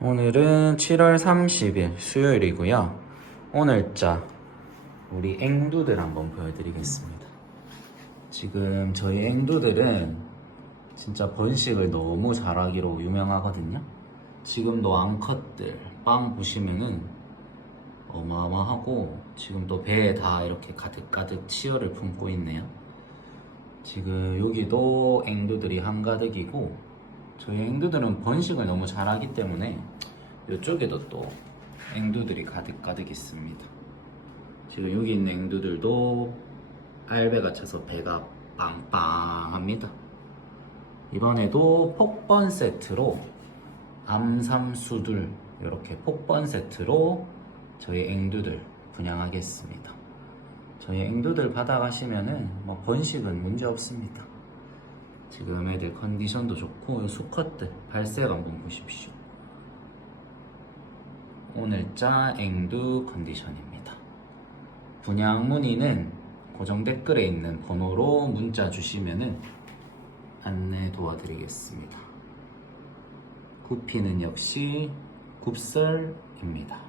오늘은 7월 30일 수요일이고요. 오늘자 우리 앵두들 한번 보여드리겠습니다. 지금 저희 앵두들은 진짜 번식을 너무 잘하기로 유명하거든요. 지금도 암컷들 빵 보시면은 어마어마하고 지금 또 배에 다 이렇게 가득가득 치어를 품고 있네요. 지금 여기도 앵두들이 한가득이고 저희 앵두들은 번식을 너무 잘하기 때문에 이쪽에도 또 앵두들이 가득가득 있습니다. 지금 여기 있는 앵두들도 알배가 차서 배가 빵빵합니다. 이번에도 폭번 세트로 암삼수들 이렇게 폭번 세트로 저희 앵두들 분양하겠습니다. 저희 앵두들 받아가시면은 뭐 번식은 문제 없습니다. 지금 애들 컨디션도 좋고 이 수컷들 발색 한번 보십시오. 오늘자 앵두 컨디션입니다. 분양 문의는 고정 댓글에 있는 번호로 문자 주시면은 안내 도와드리겠습니다. 구피는 역시 굽설입니다.